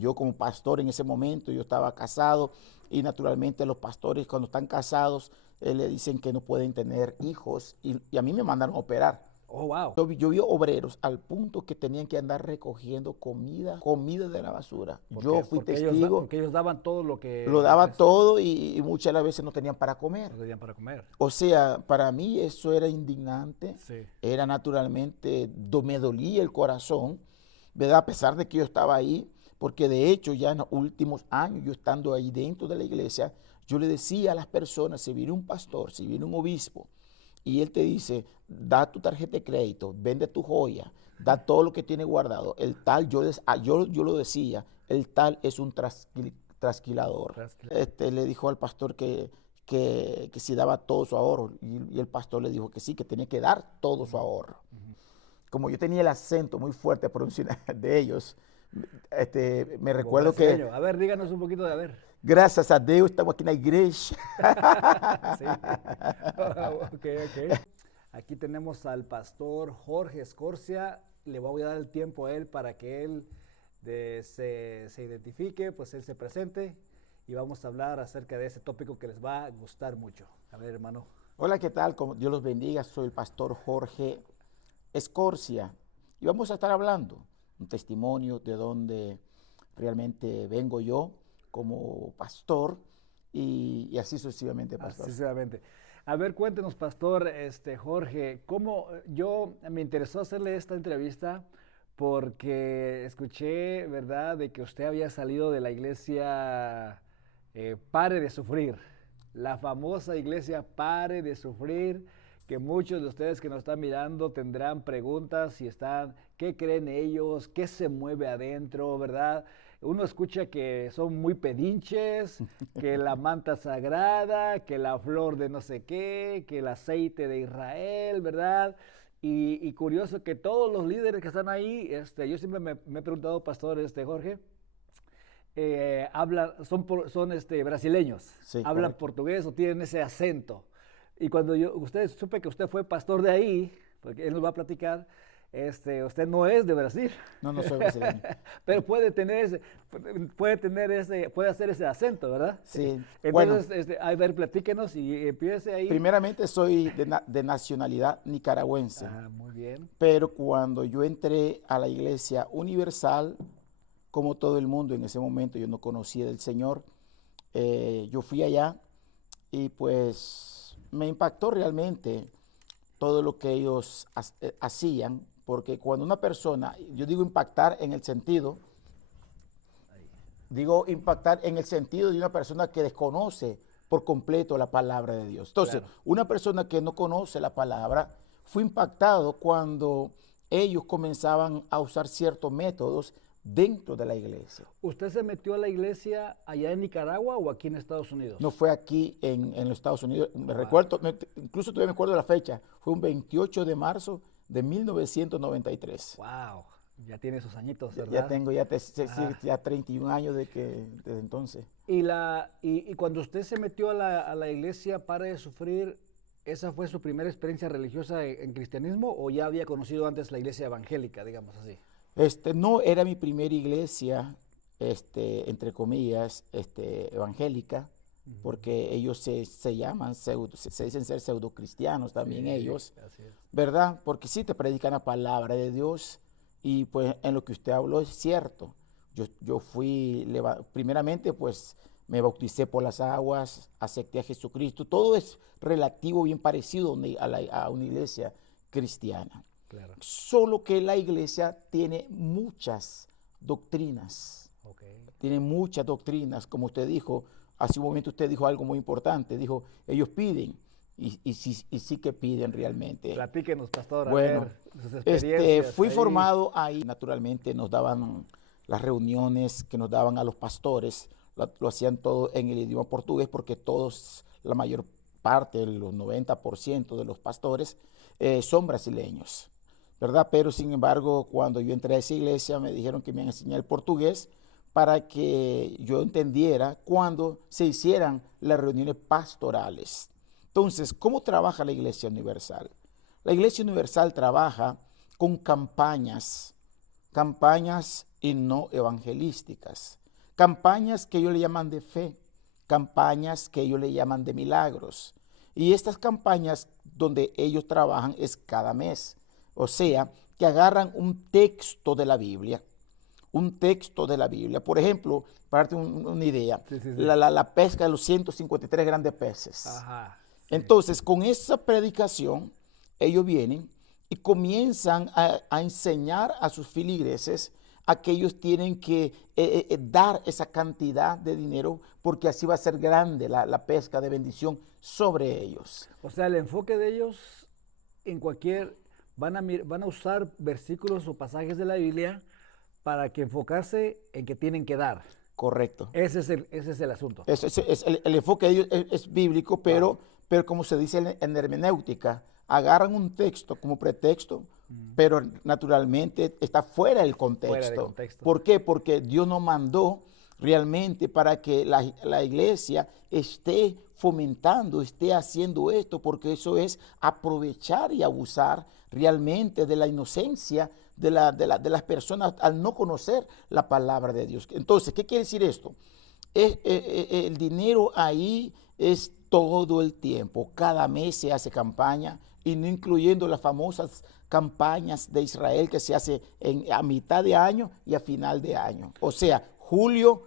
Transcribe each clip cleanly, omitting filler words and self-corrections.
yo como pastor en ese momento, yo estaba casado y naturalmente los pastores cuando están casados le dicen que no pueden tener hijos y a mí me mandaron a operar. Oh, wow. Yo vi obreros al punto que tenían que andar recogiendo comida de la basura. Yo fui testigo, Porque ellos daban todo lo lo que daba todo y muchas de las veces no tenían para comer. no tenían para comer. O sea, para mí eso era indignante, Sí. era naturalmente, me dolía el corazón, ¿verdad? A pesar de que yo estaba ahí, porque de hecho ya en los últimos años, yo estando ahí dentro de la iglesia, yo le decía a las personas, si viene un pastor, si viene un obispo, y él te dice, da tu tarjeta de crédito, vende tu joya, da todo lo que tiene guardado, el tal, yo lo decía, el tal es un trasquilador. Le dijo al pastor que si daba todo su ahorro, y el pastor le dijo que sí, que tenía que dar todo su ahorro. Como yo tenía el acento muy fuerte de ellos, me Como recuerdo que, brasileño. A ver, díganos un poquito de a ver. gracias a Deus, estamos aquí en la iglesia. Sí. Ok, ok. Aquí tenemos al pastor Jorge Escorcia. Le voy a dar el tiempo a él para que él se identifique, pues él se presente y vamos a hablar acerca de ese tópico que les va a gustar mucho. A ver, hermano. Hola, ¿qué tal? Como Dios los bendiga, soy el pastor Jorge Escorcia y vamos a estar hablando un testimonio de donde realmente vengo yo como pastor y así sucesivamente, pastor. Así sucesivamente. A ver, cuéntenos, pastor, Jorge, cómo yo me interesó hacerle esta entrevista porque escuché, ¿verdad?, de que usted había salido de la iglesia Pare de Sufrir, la famosa iglesia Pare de Sufrir, que muchos de ustedes que nos están mirando tendrán preguntas si están, ¿qué creen ellos? ¿Qué se mueve adentro, verdad? Uno escucha que son muy pedinches, que la manta sagrada, que la flor de no sé qué, que el aceite de Israel, ¿verdad? Y curioso que todos los líderes que están ahí, yo siempre me he preguntado, pastor Jorge, son brasileños, Sí, hablan correcto. portugués o tienen ese acento. Y cuando supe que usted fue pastor de ahí, porque él nos va a platicar, usted no es de Brasil, No, no soy brasileño. pero puede hacer ese acento, ¿verdad? Sí, bueno, Entonces, a ver, platíquenos y empiece ahí. primeramente soy de nacionalidad nicaragüense, Ah, muy bien. pero cuando yo entré a la iglesia universal, como todo el mundo en ese momento, yo no conocía del Señor, yo fui allá y pues me impactó realmente todo lo que ellos hacían, porque cuando una persona, yo digo impactar en el sentido, digo impactar en el sentido de una persona que desconoce por completo la palabra de Dios. Entonces, Claro. una persona que no conoce la palabra fue impactado cuando ellos comenzaban a usar ciertos métodos dentro de la iglesia. ¿Usted se metió a la iglesia allá en Nicaragua o aquí en Estados Unidos? No fue aquí en los Estados Unidos, me Wow. recuerdo, incluso todavía me acuerdo de la fecha, fue un 28 de marzo de 1993. Wow. Ya tiene esos añitos, Ya ¿verdad? tengo sí, Ajá. ya 31 años desde entonces. Y cuando usted se metió a la iglesia para de sufrir, ¿esa fue su primera experiencia religiosa en cristianismo o ya había conocido antes la iglesia evangélica, digamos así? No era mi primera iglesia, entre comillas, evangélica, Ujú. porque ellos se llaman, se dicen ser pseudocristianos también Sí, ellos, así es. ¿verdad? Porque sí te predican la palabra de Dios y pues en lo que usted habló es cierto. Yo fui, primeramente pues me bauticé por las aguas, acepté a Jesucristo, todo es relativo, bien parecido a una iglesia cristiana. Claro. Solo que la iglesia tiene muchas doctrinas, Ok. como usted dijo, hace un momento usted dijo algo muy importante, dijo, ellos piden, y sí que piden realmente. Platíquenos, pastor, a Bueno, ver sus experiencias fui ahí. formado ahí, naturalmente nos daban las reuniones que nos daban a los pastores, lo hacían todo en el idioma portugués porque todos, la mayor parte, los 90% de los pastores son brasileños, ¿verdad? Pero sin embargo, cuando yo entré a esa iglesia me dijeron que me iban a enseñar el portugués para que yo entendiera cuando se hicieran las reuniones pastorales. Entonces, ¿cómo trabaja la Iglesia Universal? La Iglesia Universal trabaja con campañas y no evangelísticas. Campañas que ellos le llaman de fe, campañas que ellos le llaman de milagros. Y estas campañas donde ellos trabajan es cada mes. O sea, que agarran un texto de la Biblia. Un texto de la Biblia. Por ejemplo, para darte una idea, Sí, sí, sí. la pesca de los 153 grandes peces. Ajá. Sí. Entonces, con esa predicación, ellos vienen y comienzan a enseñar a sus filigreses a que ellos tienen que dar esa cantidad de dinero porque así va a ser grande la pesca de bendición sobre ellos. O sea, el enfoque de ellos en cualquier, van a usar versículos o pasajes de la Biblia para que enfocarse en que tienen que dar. Correcto. Ese es el asunto. El enfoque de ellos es bíblico, Wow. pero como se dice en hermenéutica, agarran un texto como pretexto, pero naturalmente está fuera del contexto. Fuera de contexto. ¿Por qué? Porque Dios nos mandó realmente para que la iglesia esté fomentando, esté haciendo esto, porque eso es aprovechar y abusar realmente de la inocencia de las personas al no conocer la palabra de Dios. Entonces, ¿qué quiere decir esto? El dinero ahí es todo el tiempo. Cada mes se hace campaña, y no incluyendo las famosas campañas de Israel que se hace a mitad de año y a final de año. O sea, julio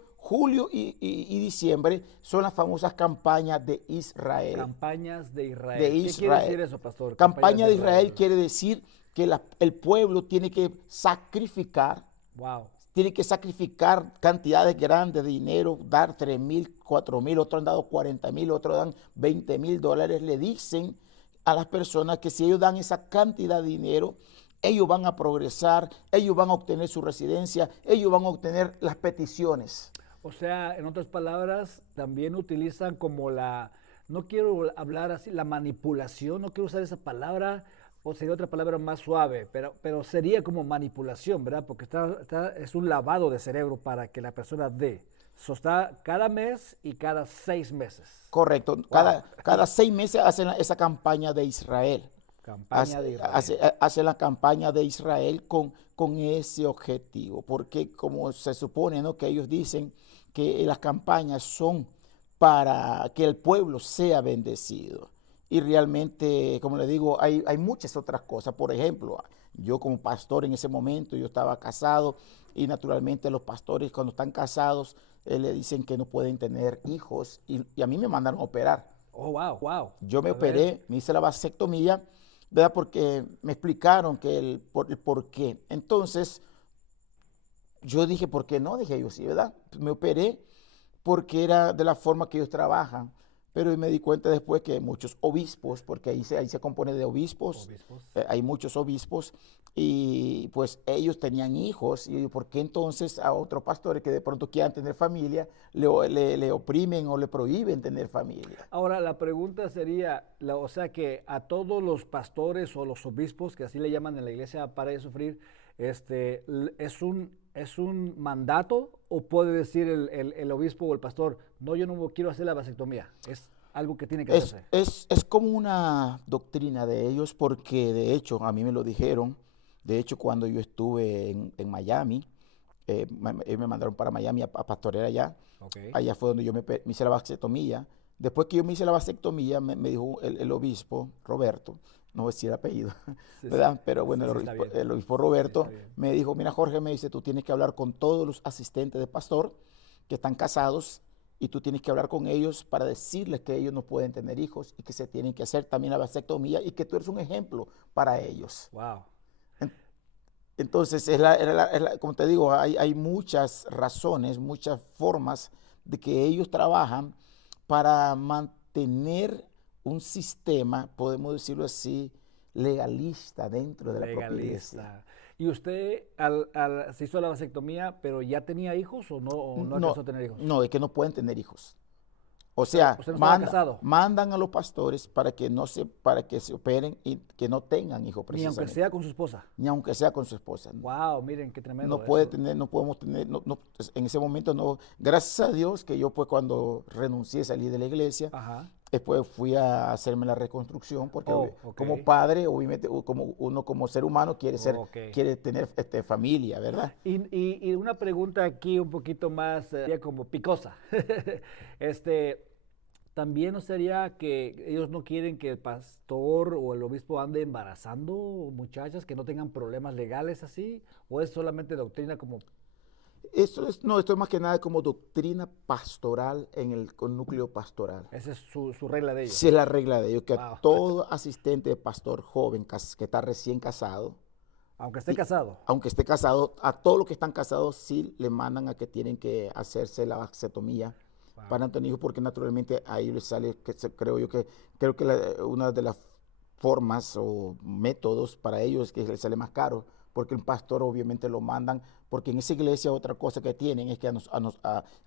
y diciembre son las famosas campañas de Israel. Campañas de Israel. De ¿Qué quiere Israel. decir eso, pastor? Campaña de Israel quiere decir que el pueblo tiene que sacrificar. Wow. Tiene que sacrificar cantidades grandes de dinero, dar 3,000, 4,000, otros han dado 40,000, otros dan $20,000. Le dicen a las personas que si ellos dan esa cantidad de dinero, ellos van a progresar, ellos van a obtener su residencia, ellos van a obtener las peticiones. O sea, en otras palabras, también utilizan como no quiero hablar así, la manipulación, no quiero usar esa palabra, o sería otra palabra más suave, pero sería como manipulación, ¿verdad? Porque es un lavado de cerebro para que la persona dé. So, está cada mes y cada 6 meses. Correcto. Wow. Cada 6 meses hacen esa campaña de Israel. Campaña de Israel. Hace la campaña de Israel con ese objetivo, porque como se supone, ¿no?, que ellos dicen que las campañas son para que el pueblo sea bendecido. Y realmente, como le digo, hay muchas otras cosas. Por ejemplo, yo como pastor en ese momento, yo estaba casado y naturalmente los pastores cuando están casados le dicen que no pueden tener hijos y a mí me mandaron a operar. Oh, wow, wow. Yo me operé, me hice la vasectomía, ¿verdad? Porque me explicaron que el por qué. Entonces, yo dije, ¿por qué no? Dije yo, sí, ¿verdad? Me operé porque era de la forma que ellos trabajan. Pero me di cuenta después que muchos obispos, porque ahí se compone de obispos. Hay muchos obispos, y pues ellos tenían hijos, y ¿por qué entonces a otros pastores que de pronto quieran tener familia, le oprimen o le prohíben tener familia? Ahora, la pregunta sería, o sea que a todos los pastores o los obispos, que así le llaman en la iglesia para de sufrir, ¿es un mandato o puede decir el obispo o el pastor, no, yo no quiero hacer la vasectomía? Es algo que tiene que hacerse. Es como una doctrina de ellos, porque de hecho a mí me lo dijeron. De hecho, cuando yo estuve en Miami, me mandaron para Miami a pastorear allá. Okay. Allá fue donde yo me hice la vasectomía. Después que yo me hice la vasectomía, me dijo el obispo Roberto, no voy a decir el apellido, Sí, ¿verdad? sí. Pero bueno, Sí, el obispo Roberto sí, me dijo, mira Jorge, me dice, tú tienes que hablar con todos los asistentes de pastor que están casados, y tú tienes que hablar con ellos para decirles que ellos no pueden tener hijos y que se tienen que hacer también la vasectomía y que tú eres un ejemplo para ellos. Wow. Entonces, como te digo, hay muchas razones, muchas formas de que ellos trabajan para mantener un sistema, podemos decirlo así, legalista dentro de la propia iglesia. ¿Y usted se hizo la vasectomía, pero ya tenía hijos o no alcanzó a tener hijos? No, es que no pueden tener hijos. O sea, ¿Usted no estaba casado? mandan a los pastores para que se operen y que no tengan hijos, Ni precisamente. aunque sea con su esposa. Ni aunque sea con su esposa. Wow, miren qué tremendo. No podemos tener, en ese momento no. Gracias a Dios que yo pues cuando renuncié, salí de la iglesia, Ajá. Después fui a hacerme la reconstrucción porque Oh, ok. como padre, obviamente, como uno como ser humano Ok. quiere tener familia, ¿verdad? Y una pregunta aquí un poquito más, sería como picosa. Este, ¿también no sería que ellos no quieren que el pastor o el obispo ande embarazando muchachas que no tengan problemas legales así? ¿O es solamente doctrina como No, esto es más que nada como doctrina pastoral en el con núcleo pastoral. esa es su regla de Si es ellos? la regla de ellos, que a Wow. todo asistente de pastor joven que está recién casado, Aunque esté y casado. aunque esté casado, a todos los que están casados sí le mandan a que tienen que hacerse la vasectomía Wow. para tener hijos, porque naturalmente ahí les sale, creo que una de las formas o métodos para ellos es que les sale más caro, porque el pastor obviamente lo mandan, porque en esa iglesia otra cosa que tienen es que a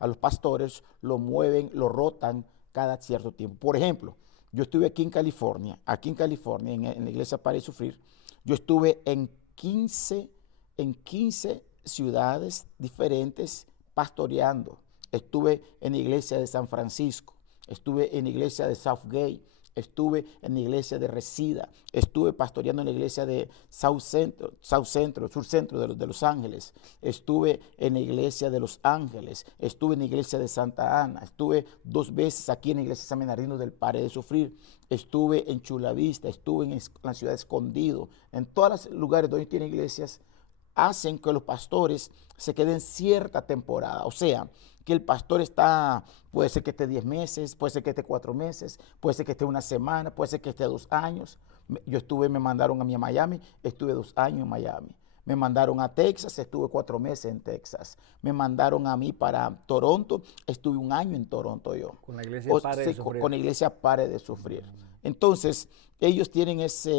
los pastores lo mueven, lo rotan cada cierto tiempo. Por ejemplo, yo estuve aquí en California, en la iglesia Para y Sufrir, yo estuve en 15 ciudades diferentes pastoreando. Estuve en la iglesia de San Francisco, estuve en la iglesia de Southgate, estuve en la iglesia de Reseda, estuve pastoreando en la iglesia de Sur Centro de Los Ángeles, estuve en la iglesia de Los Ángeles, estuve en la iglesia de Santa Ana, estuve 2 veces aquí en la iglesia de San Bernardino del Pare de Sufrir, estuve en Chula Vista, estuve en la ciudad de Escondido, en todos los lugares donde tiene iglesias, hacen que los pastores se queden cierta temporada. O sea, que el pastor está, puede ser que esté 10 meses, puede ser que esté 4 meses, puede ser que esté una semana, puede ser que esté 2 años. Me mandaron a mí a Miami, estuve 2 años en Miami. Me mandaron a Texas, estuve 4 meses en Texas. Me mandaron a mí para Toronto, estuve 1 año en Toronto yo. Con la iglesia Pare de Sí, Sufrir. con la iglesia Pare de Sufrir. Entonces, ellos tienen esa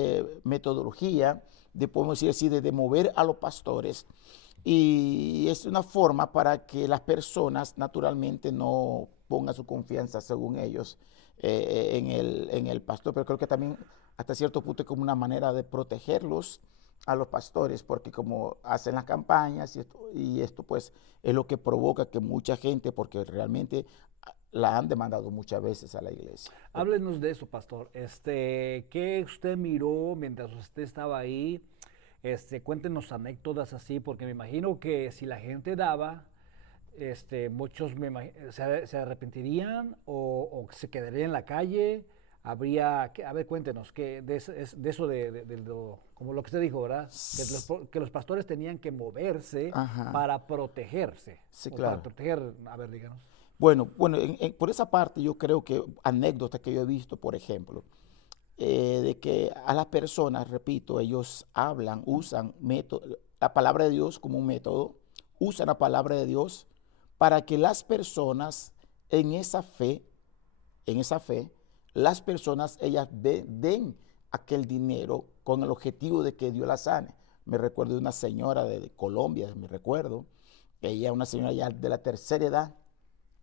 metodología de, podemos decir así, de mover a los pastores. Y es una forma para que las personas naturalmente no pongan su confianza, según ellos, en el pastor. Pero creo que también hasta cierto punto es como una manera de protegerlos a los pastores, porque como hacen las campañas y esto pues es lo que provoca que mucha gente, porque realmente la han demandado muchas veces a la iglesia. Háblenos de eso, pastor. ¿Qué usted miró mientras usted estaba ahí? Cuéntenos anécdotas así, porque me imagino que si la gente daba, muchos se arrepentirían o se quedarían en la calle. A ver, cuéntenos, de eso como lo que usted dijo, ¿verdad? Que los pastores tenían que moverse Ajá, para protegerse, sí, o para claro. proteger, a ver, díganos. Bueno, por esa parte yo creo que anécdotas que yo he visto, por ejemplo, de que a las personas, repito, ellos usan la palabra de Dios como un método, usan la palabra de Dios para que las personas en esa fe, en esa fe, las personas, ellas den aquel dinero con el objetivo de que Dios la sane. Me recuerdo de una señora de Colombia, me recuerdo, ella, una señora ya de la tercera edad,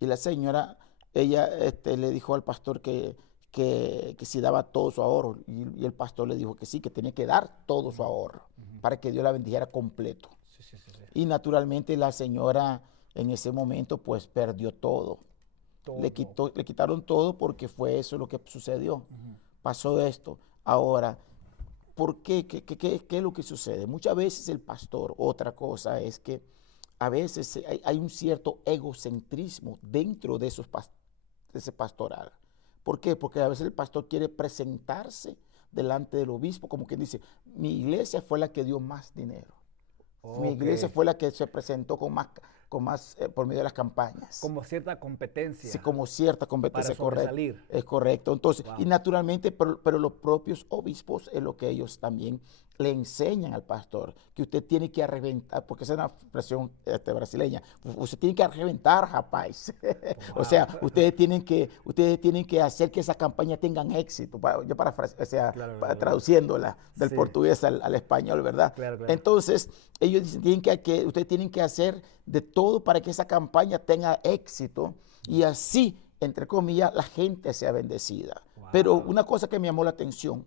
y la señora, ella le dijo al pastor que si daba todo su ahorro, y el pastor le dijo que sí, que tenía que dar todo su ahorro para que Dios la bendijera completo. Sí, sí, sí, sí. Y naturalmente la señora en ese momento pues perdió todo. Todo. Le quitaron todo porque fue eso lo que sucedió. Pasó esto. Ahora, ¿por qué? ¿Qué es lo que sucede? Muchas veces el pastor, otra cosa es que a veces hay un cierto egocentrismo dentro de de ese pastoral. ¿Por qué? Porque a veces el pastor quiere presentarse delante del obispo como que dice, mi iglesia fue la que dio más dinero. Mi Ok. iglesia fue la que se presentó con más por medio de las campañas. Como cierta Sí, competencia como cierta para competencia, correcta. sobresalir. Es correcto. Entonces, y Wow. naturalmente, pero los propios obispos es lo que ellos también le enseñan al pastor, que usted tiene que reventar, porque esa es una expresión brasileña, usted tiene que reventar, rapaz. O Wow. sea, ustedes tienen que hacer que esa campaña tengan éxito, yo o sea, Claro, claro, claro. traduciéndola del Sí, portugués al español, ¿verdad? claro, claro. Entonces, ellos dicen que ustedes tienen que hacer de todo para que esa campaña tenga éxito y así, entre comillas, la gente sea bendecida. Pero Wow. una cosa que me llamó la atención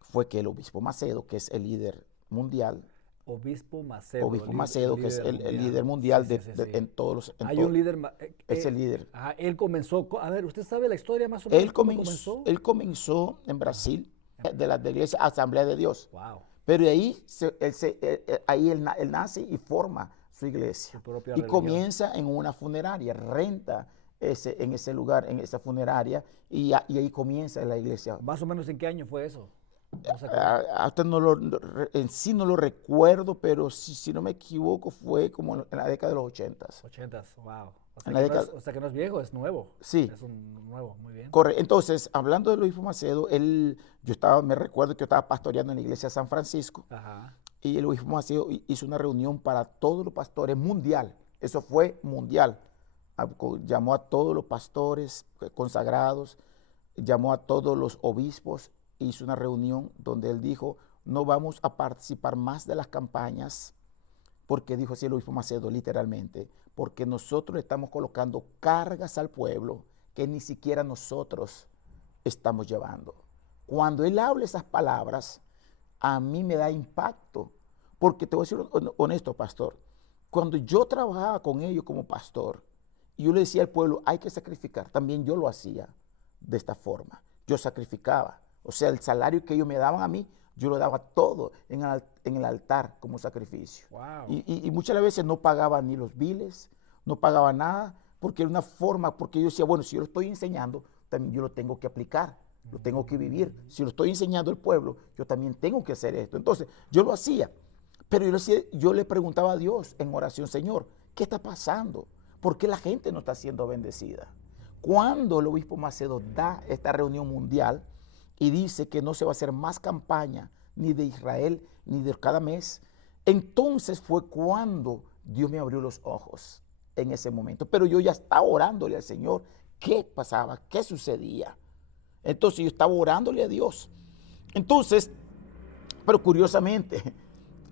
fue que el obispo Macedo, que es el líder mundial, Obispo Macedo. Obispo Macedo, que es el líder mundial en todos los... Hay un líder... es el líder. Él comenzó... A ver, ¿usted sabe la historia más o menos? Él comenzó en Brasil, de la iglesia Asamblea de Dios. Wow. Pero ahí, él nace y forma su iglesia. Y comienza en una funeraria, renta en ese lugar, en esa funeraria, y ahí comienza la iglesia. ¿Más o menos en qué año fue eso? Hasta en sí no lo recuerdo, pero si no me equivoco fue como en la década de los 80s. 80s, wow. O sea que no es viejo, es nuevo. Sí. Es un nuevo, muy bien. Correcto. Entonces, hablando de Obispo Macedo, me recuerdo que yo estaba pastoreando en la iglesia de San Francisco. Ajá. Y el Obispo Macedo hizo una reunión para todos los pastores mundial. Eso fue mundial. Llamó a todos los pastores consagrados, llamó a todos los obispos, hizo una reunión donde él dijo, no vamos a participar más de las campañas, porque dijo así el Obispo Macedo literalmente, porque nosotros estamos colocando cargas al pueblo que ni siquiera nosotros estamos llevando. Cuando él habla esas palabras, a mí me da impacto, porque te voy a decir honesto, pastor, cuando yo trabajaba con ellos como pastor, y yo le decía al pueblo, hay que sacrificar, también yo lo hacía de esta forma, yo sacrificaba, o sea, el salario que ellos me daban a mí, yo lo daba todo en el altar como sacrificio. Wow. Y muchas veces no pagaba ni los biles, no pagaba nada, porque era una forma, porque yo decía, bueno, si yo lo estoy enseñando, también yo lo tengo que aplicar, lo tengo que vivir. Si lo estoy enseñando al pueblo, yo también tengo que hacer esto. Entonces, yo lo hacía, pero yo le preguntaba a Dios en oración, Señor, ¿qué está pasando? ¿Por qué la gente no está siendo bendecida? Cuando el Obispo Macedo da esta reunión mundial, y dice que no se va a hacer más campaña ni de Israel ni de cada mes, entonces fue cuando Dios me abrió los ojos en ese momento. Pero yo ya estaba orándole al Señor qué pasaba, qué sucedía. Entonces yo estaba orándole a Dios. Entonces, pero curiosamente,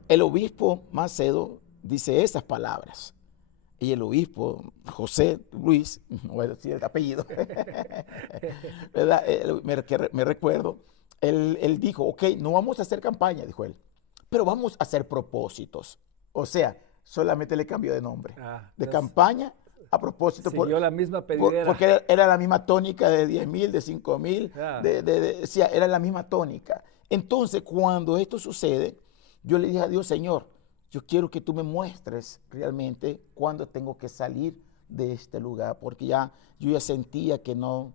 el obispo Macedo dice esas palabras. Y el obispo José Luis, no voy a decir el apellido, ¿verdad? Me recuerdo, él dijo, ok, no vamos a hacer campaña, dijo él, pero vamos a hacer propósitos. O sea, solamente le cambió de nombre. De campaña a propósito. Siguió la misma pedidera. Porque era la misma tónica de 10,000, de 5,000, era la misma tónica. Entonces, cuando esto sucede, yo le dije a Dios, Señor, yo quiero que tú me muestres realmente cuándo tengo que salir de este lugar, porque yo ya sentía que no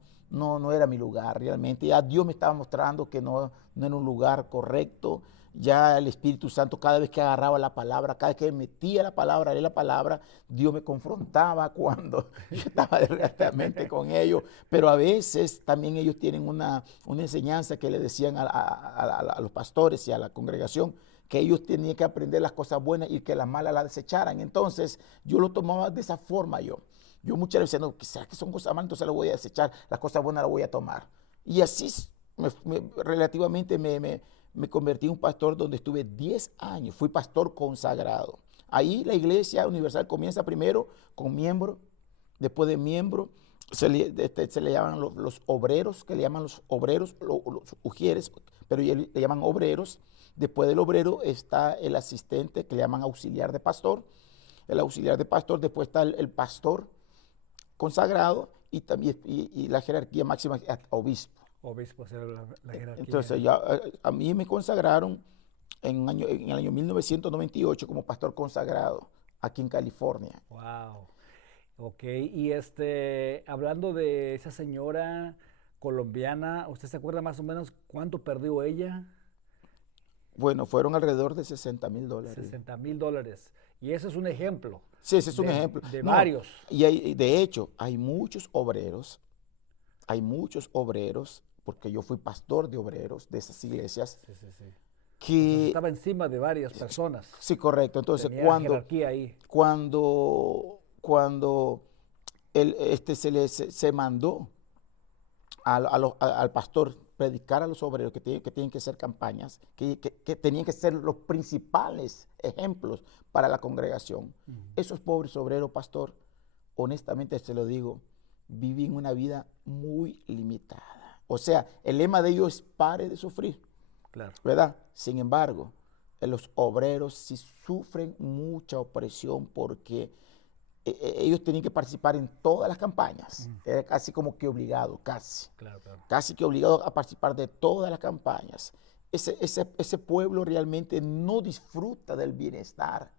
era mi lugar realmente. Ya Dios me estaba mostrando que no era un lugar correcto. Ya el Espíritu Santo, cada vez que agarraba la palabra, cada vez que metía la palabra, leía la palabra, Dios me confrontaba cuando yo estaba directamente con ellos. Pero a veces también ellos tienen una enseñanza que le decían a los pastores y a la congregación, que ellos tenían que aprender las cosas buenas y que las malas las desecharan. Entonces yo lo tomaba de esa forma yo. Yo muchas veces, no, quizás que son cosas malas, entonces las voy a desechar, las cosas buenas las voy a tomar. Y así relativamente me convertí en un pastor donde estuve 10 años, fui pastor consagrado. Ahí la Iglesia Universal comienza primero con miembro, después de miembro se le llaman los obreros, que le llaman los obreros, los ujieres, pero le llaman obreros. Después del obrero está el asistente, que le llaman auxiliar de pastor. El auxiliar de pastor, después está el pastor consagrado y también y la jerarquía máxima es obispo. Obispo, o sea, la jerarquía. Entonces a mí me consagraron en el año 1998 como pastor consagrado aquí en California. Wow. Ok, y hablando de esa señora colombiana, ¿usted se acuerda más o menos cuánto perdió ella? Bueno, fueron alrededor de $60,000. $60,000. Y eso es un ejemplo. Sí, ese es un ejemplo. De varios. Y de hecho, hay muchos obreros, porque yo fui pastor de obreros de esas iglesias. Sí. Que entonces estaba encima de varias personas. Sí, correcto. Entonces, tenía jerarquía ahí. cuando se mandó al pastor predicar a los obreros que tienen que hacer campañas, que tenían que ser los principales ejemplos para la congregación. Esos pobres obreros, pastor, honestamente se lo digo, viven una vida muy limitada. O sea, el lema de ellos es pare de sufrir. Claro. ¿Verdad? Sin embargo, los obreros sí sufren mucha opresión porque ellos tenían que participar en todas las campañas. Era casi como que obligado, casi. Claro, claro. Casi que obligado a participar de todas las campañas. Ese pueblo realmente no disfruta del bienestar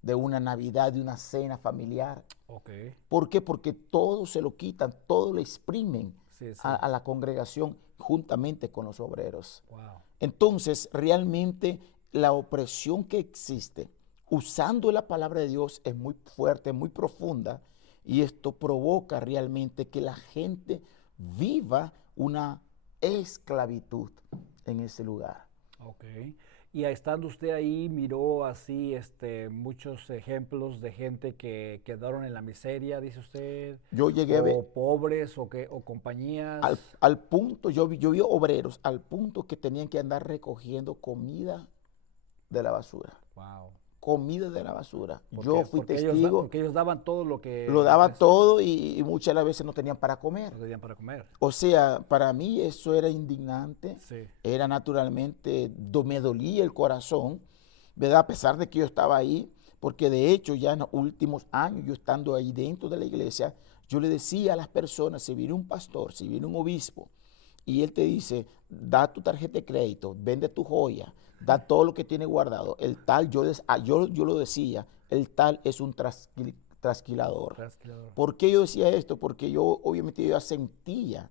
de una Navidad, de una cena familiar. Okay. ¿Por qué? Porque todo se lo quitan, todo lo exprimen Sí, sí. a la congregación juntamente con los obreros. Wow. Entonces, realmente la opresión que existe usando la palabra de Dios es muy fuerte, muy profunda, y esto provoca realmente que la gente viva una esclavitud en ese lugar. Ok. Y estando usted ahí, miró así muchos ejemplos de gente que quedaron en la miseria, dice usted, Yo llegué a ver o pobres o compañías. al punto, yo vi obreros al punto que tenían que andar recogiendo comida de la basura. Wow. Comida de la basura. Yo Porque, fui porque testigo, porque ellos daban todo lo lo que daba todo y muchas de las veces no tenían para comer. tenían para comer. O sea, para mí eso era indignante, Sí. era naturalmente, me dolía el corazón, ¿verdad? A pesar de que yo estaba ahí, porque de hecho ya en los últimos años, yo estando ahí dentro de la iglesia, yo le decía a las personas, si viene un pastor, si viene un obispo, y él te dice, da tu tarjeta de crédito, vende tu joya, da todo lo que tiene guardado, el tal, yo lo decía, el tal es un trasquilador. Trasquilador. ¿Por qué yo decía esto? Porque yo obviamente yo ya sentía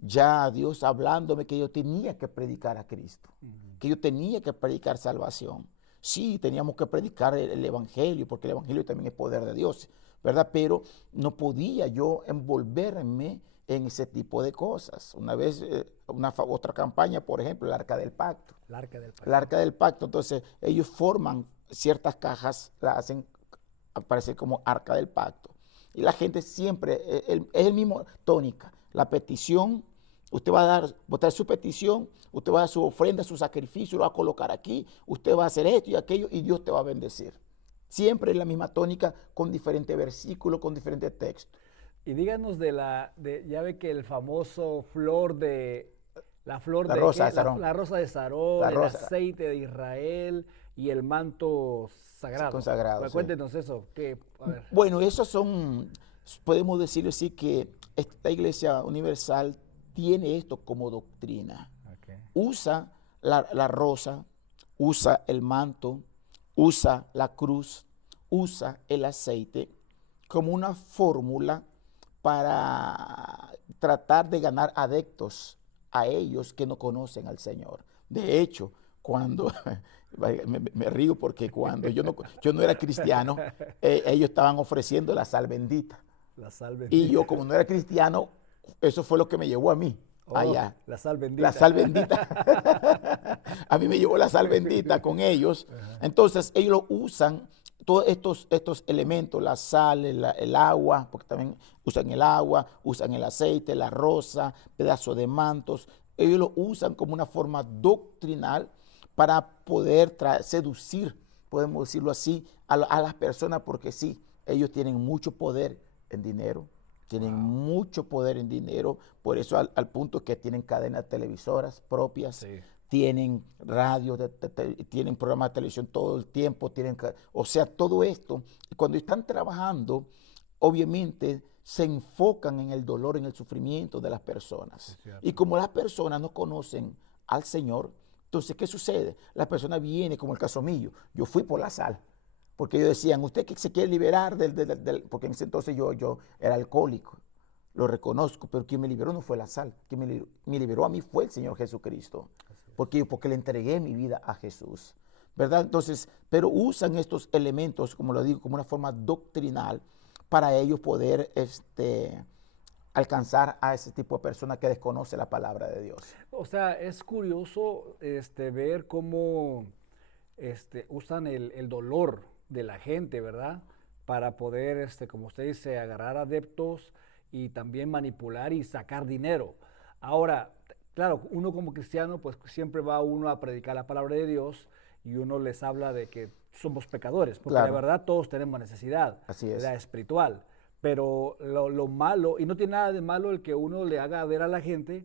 ya a Dios hablándome que yo tenía que predicar a Cristo, que yo tenía que predicar salvación. Sí, teníamos que predicar el Evangelio, porque el Evangelio también es poder de Dios, ¿verdad? Pero no podía yo envolverme en ese tipo de cosas. Una vez, otra campaña, por ejemplo, el Arca del Pacto. El arca del pacto. El Arca del Pacto, entonces ellos forman ciertas cajas, las hacen aparecer como Arca del Pacto. Y la gente siempre, es el mismo tónica, la petición, usted va a votar su petición, usted va a dar su ofrenda, su sacrificio, lo va a colocar aquí, usted va a hacer esto y aquello y Dios te va a bendecir. Siempre es la misma tónica con diferentes versículos, con diferentes textos. Y díganos ya ve que el famoso la La rosa de ¿qué? Sarón. La rosa de Sarón, La el rosa aceite de Israel y el manto sagrado. consagrado. Pues Sí. cuéntenos eso. A ver. Bueno, esos son, podemos decirlo así, que esta Iglesia Universal tiene esto como doctrina. Okay. Usa la rosa, usa el manto, usa la cruz, usa el aceite como una fórmula para tratar de ganar adeptos a ellos que no conocen al Señor. De hecho, cuando, me río porque cuando yo no era cristiano, ellos estaban ofreciendo la sal bendita. La sal bendita. Y yo, como no era cristiano, eso fue lo que me llevó a mí. Allá. La sal bendita. La sal bendita. A mí me llevó la sal bendita con ellos. Entonces, ellos lo usan, todos estos elementos, la sal, el agua, porque también usan el agua, usan el aceite, la rosa, pedazos de mantos. Ellos lo usan como una forma doctrinal para poder seducir, podemos decirlo así, a las personas, porque sí, ellos tienen mucho poder en dinero. Tienen mucho poder en dinero, por eso al punto que tienen cadenas televisoras propias, Sí. tienen radio, tienen programas de televisión todo el tiempo, o sea, todo esto. Cuando están trabajando, obviamente se enfocan en el dolor, en el sufrimiento de las personas. Y como las personas no conocen al Señor, entonces, ¿qué sucede? La persona viene, como el caso mío, yo fui por la sal. Porque ellos decían, usted que se quiere liberar porque en ese entonces yo era alcohólico, lo reconozco, pero quien me liberó no fue la sal, quien me liberó a mí fue el Señor Jesucristo, porque le entregué mi vida a Jesús, ¿verdad? Entonces, pero usan estos elementos, como lo digo, como una forma doctrinal para ellos poder alcanzar a ese tipo de persona que desconoce la palabra de Dios. O sea, es curioso ver cómo usan el dolor de la gente, ¿verdad? Para poder, como usted dice, agarrar adeptos y también manipular y sacar dinero. Ahora, claro, uno como cristiano, pues siempre va uno a predicar la palabra de Dios y uno les habla de que somos pecadores, porque Claro. la verdad todos tenemos necesidad, Así es. ¿verdad? Espiritual. Pero lo malo, y no tiene nada de malo el que uno le haga ver a la gente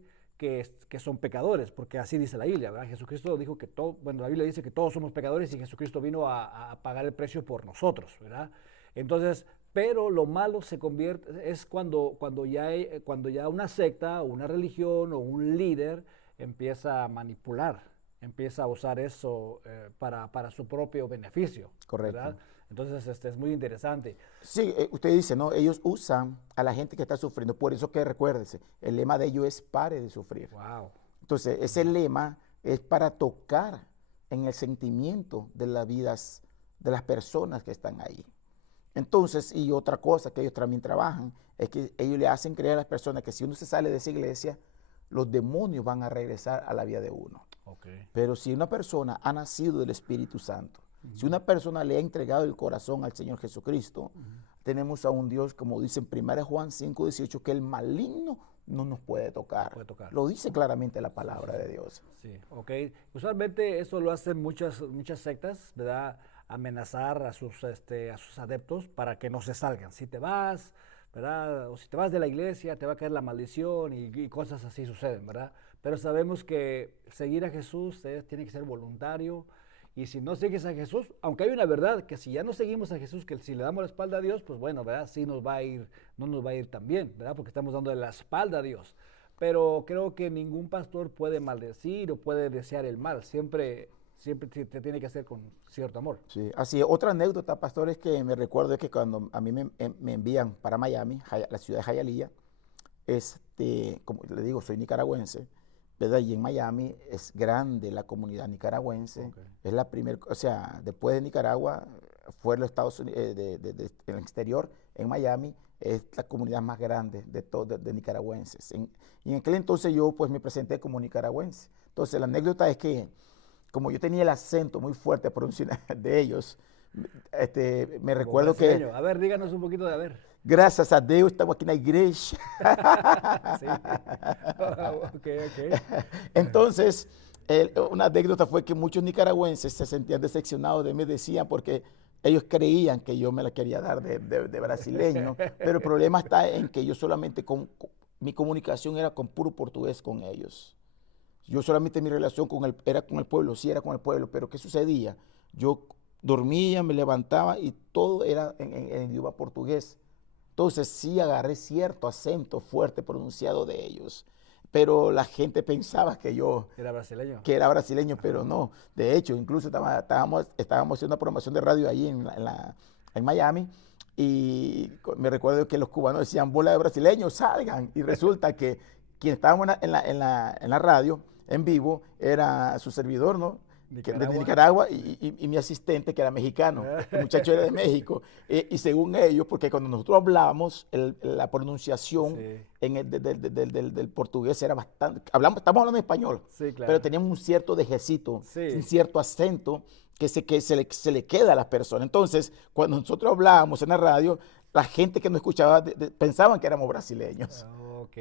que son pecadores, porque así dice la Biblia, ¿verdad? Jesucristo dijo que todo, bueno, la Biblia dice que todos somos pecadores y Jesucristo vino a pagar el precio por nosotros, ¿verdad? Entonces, pero lo malo se convierte, es cuando ya una secta o una religión o un líder empieza a manipular, empieza a usar eso para su propio beneficio, Correcto. ¿verdad? Entonces, es muy interesante. Sí, usted dice, ¿no? Ellos usan a la gente que está sufriendo. Por eso que recuérdese, el lema de ellos es pare de sufrir. Wow. Entonces, ese lema es para tocar en el sentimiento de las vidas de las personas que están ahí. Entonces, y otra cosa que ellos también trabajan, es que ellos le hacen creer a las personas que si uno se sale de esa iglesia, los demonios van a regresar a la vida de uno. Okay. Pero si una persona ha nacido del Espíritu Santo, si una persona le ha entregado el corazón al Señor Jesucristo, tenemos a un Dios, como dice en 1 Juan 5:18, que el maligno no nos puede tocar. Lo dice claramente la palabra de Dios. Sí, ok. Usualmente eso lo hacen muchas sectas, ¿verdad? Amenazar a sus adeptos para que no se salgan. Si te vas, ¿verdad? O si te vas de la iglesia, te va a caer la maldición y cosas así suceden, ¿verdad? Pero sabemos que seguir a Jesús tiene que ser voluntario. Y si no sigues a Jesús, aunque hay una verdad, que si ya no seguimos a Jesús, que si le damos la espalda a Dios, pues bueno, ¿verdad? Sí nos va a ir, no nos va a ir tan bien, ¿verdad? Porque estamos dando la espalda a Dios. Pero creo que ningún pastor puede maldecir o puede desear el mal. Siempre te tiene que hacer con cierto amor. Sí, así es. Otra anécdota, pastor, es que me recuerdo es que cuando a mí me envían para Miami, la ciudad de Hialeah, como le digo, soy nicaragüense, ¿verdad? Y en Miami es grande la comunidad nicaragüense. Okay. Es la primera, o sea, después de Nicaragua, fuera de los Estados Unidos, en el exterior, en Miami, es la comunidad más grande de nicaragüenses. Y en aquel entonces yo pues me presenté como nicaragüense. Entonces la anécdota es que como yo tenía el acento muy fuerte de ellos, me recuerdo que... A ver, díganos un poquito de a ver. Gracias a Dios estamos aquí en la iglesia. Sí. Ok. Entonces, una anécdota fue que muchos nicaragüenses se sentían decepcionados de mí, decían, porque ellos creían que yo me la quería dar de brasileño, pero el problema está en que yo solamente, mi comunicación era con puro portugués con ellos. Yo solamente mi relación era con el pueblo, sí era con el pueblo, pero ¿qué sucedía? Yo dormía, me levantaba y todo era en idioma portugués. Entonces sí agarré cierto acento fuerte pronunciado de ellos, pero la gente pensaba que yo era brasileño. Que era brasileño, pero no. De hecho, incluso estábamos haciendo una programación de radio ahí en Miami y me recuerdo que los cubanos decían, bola de brasileños, salgan. Y resulta que quien estábamos en la radio, en vivo, era su servidor, ¿no? De Nicaragua y mi asistente que era mexicano, el muchacho era de México y según ellos, porque cuando nosotros hablábamos la pronunciación del portugués era bastante, estamos hablando en español, sí, claro, pero teníamos un cierto dejecito, un cierto acento que se le queda a las personas. Entonces, cuando nosotros hablábamos en la radio, la gente que nos escuchaba pensaban que éramos brasileños. Ok,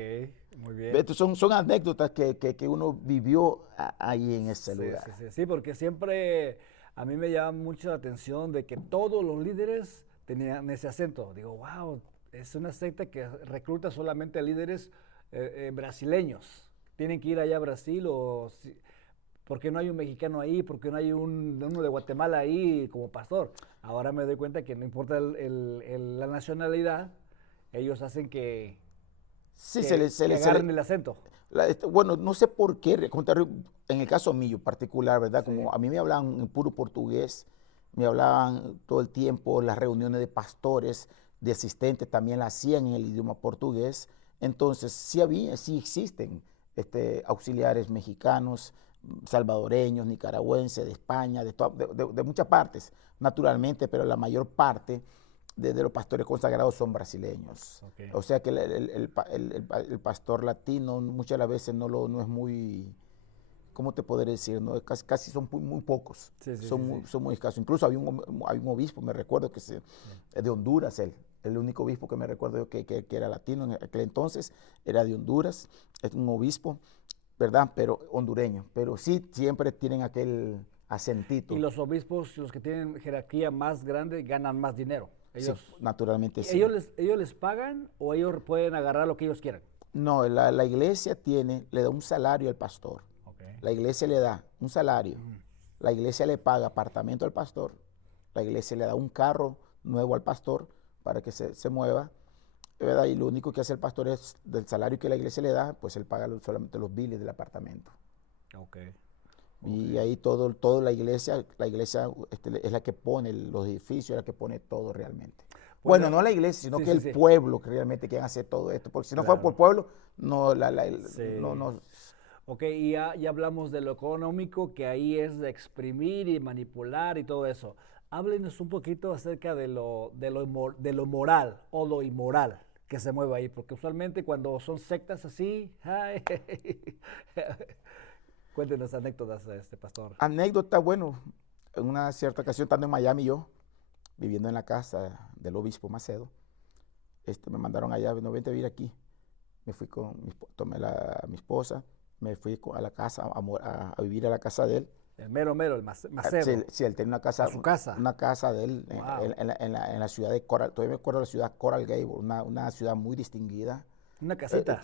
muy bien. Entonces son anécdotas que uno vivió ahí en ese lugar. Sí, porque siempre a mí me llama mucho la atención de que todos los líderes tenían ese acento. Digo, wow, es una secta que recluta solamente a líderes brasileños. Tienen que ir allá a Brasil ¿por qué no hay un mexicano ahí? ¿Por qué no hay uno de Guatemala ahí como pastor? Ahora me doy cuenta que no importa la nacionalidad, ellos hacen que agarren el acento. Bueno, no sé por qué, en el caso mío particular, ¿verdad? Como a mí me hablaban en puro portugués, me hablaban todo el tiempo, las reuniones de pastores, de asistentes también las hacían en el idioma portugués. Entonces, sí existen auxiliares mexicanos, salvadoreños, nicaragüenses, de España, de muchas partes, naturalmente, pero la mayor parte de los pastores consagrados son brasileños. Okay. O sea que el pastor latino muchas de las veces no es muy, ¿cómo te podré decir? ¿No? Casi son muy pocos, son muy escasos. Incluso había un obispo, me recuerdo, de Honduras, el único obispo que me recuerdo que era latino en aquel entonces, era de Honduras, es un obispo, ¿verdad? Pero hondureño, pero sí siempre tienen aquel acentito. Y los obispos, los que tienen jerarquía más grande, ganan más dinero. Ellos, sí, naturalmente sí. ¿Ellos les pagan o ellos pueden agarrar lo que ellos quieran? No, la iglesia le da un salario al pastor. Ok. La iglesia le da un salario. Ujú. La iglesia le paga apartamento al pastor. La iglesia le da un carro nuevo al pastor para que se mueva, ¿verdad? Y lo único que hace el pastor es, del salario que la iglesia le da, pues él paga solamente los biles del apartamento. Ok. Y Ok. ahí la iglesia es la que pone los edificios, es la que pone todo realmente. Bueno, Bueno, no la iglesia, sino sí, que sí, el sí. pueblo que realmente quiere hacer todo esto. Porque si no fuera por el Claro. pueblo, no, no, Sí. no. Ok, y ya hablamos de lo económico, que ahí es de exprimir y manipular y todo eso. Háblenos un poquito acerca de lo moral o lo inmoral que se mueve ahí, porque usualmente cuando son sectas así, ay, cuéntenos anécdotas, pastor. Anécdota, bueno, en una cierta ocasión, estando en Miami yo, viviendo en la casa del obispo Macedo, me mandaron allá, no vente a vivir aquí. Me fui tomé a mi esposa, me fui a la casa, a vivir a la casa de él. El mero mero, el Sí, Macedo, sí, él tenía a su casa. una casa de él Wow. en la ciudad de Coral, todavía me acuerdo de la ciudad Coral Gable, una ciudad muy distinguida. Una casita.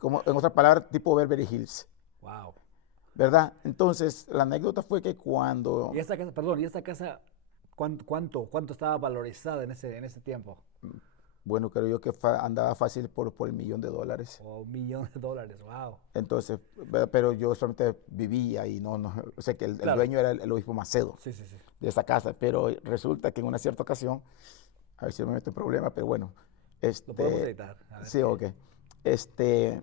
Como en otras palabras, tipo Beverly Hills, Wow. ¿verdad? Entonces, la anécdota fue que Y cuando, esta casa, perdón, y esta casa, ¿cuánto estaba valorizada en ese tiempo? bueno, creo yo que andaba fácil por $1,000,000. O $1 millón, wow. Entonces, pero yo solamente vivía y no, o sea que el Claro, dueño era el obispo Macedo sí, sí, sí. de esa casa, pero resulta que en una cierta ocasión, a ver si no me meto en problema, pero bueno, Lo podemos editar, a ver sí, qué. ok, este,